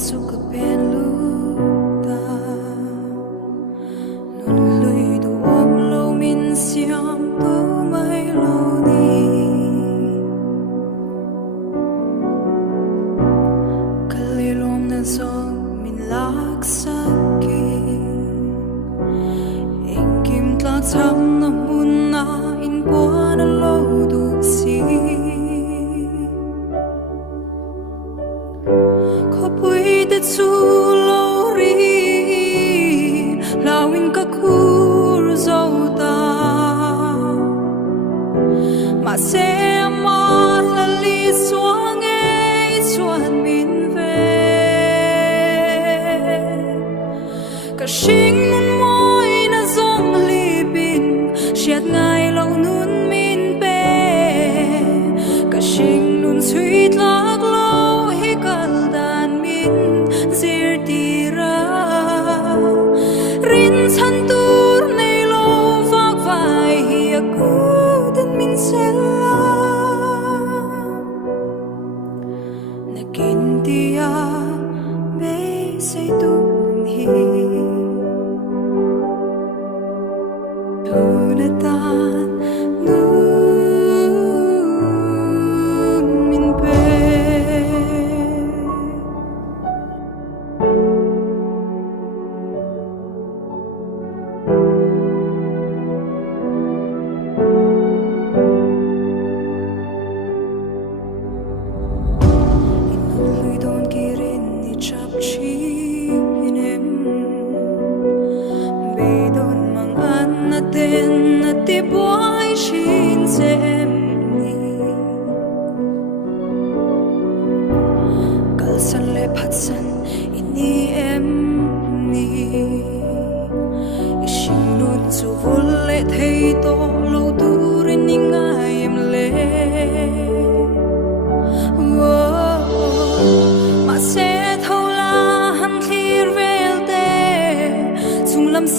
suka pelu ta nun lui du om lo min siam tu mai lo ni kalilom na zong min lak saki engkim tlak tham na mun na in buana lo du si su lo ri lawin ka kur zauta ma se ma la li suang e chuan min ve ka shing nun moi na zong li bin shiat ngai lo nun min pe ka shing nun sweet lag lo hi kal dan min zir tira rin chan tur nei lo vak vai hi aku dan min sela nakin dia be say tu hi tunatan nun min pe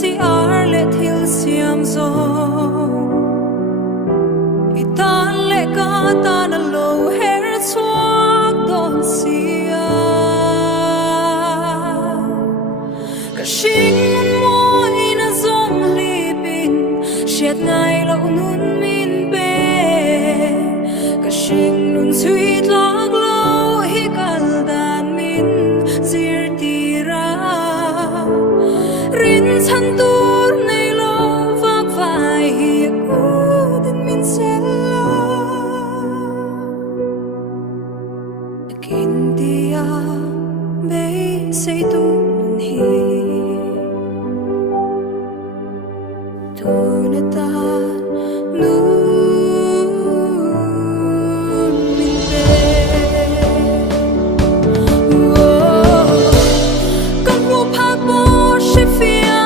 si ar le thil siam zo itan le ka ta na lo her chuak don sia ka shing moi na zong li bin shiat ngai lo nun min be ka shing nun sweet lag lo hi kal dan min zir tira rin chan tur nei lo vak vai hi aku dan min sela nakin dia be say tu nun hi tunatan nun min be kan mu phak bo she fia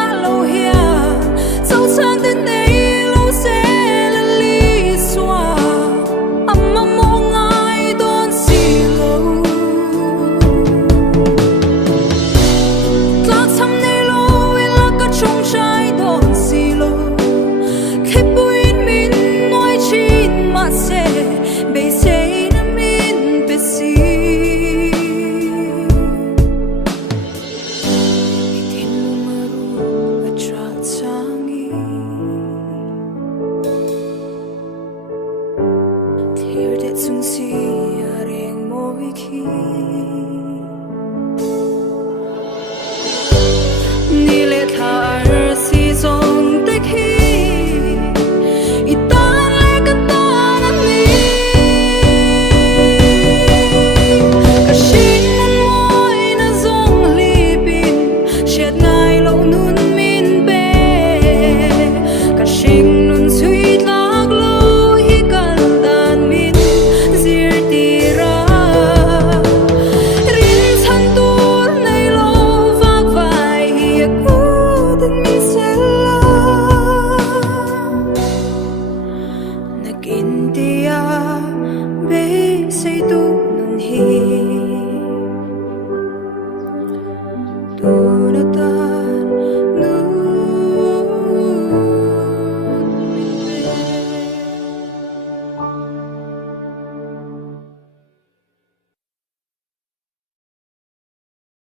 say tu nun hi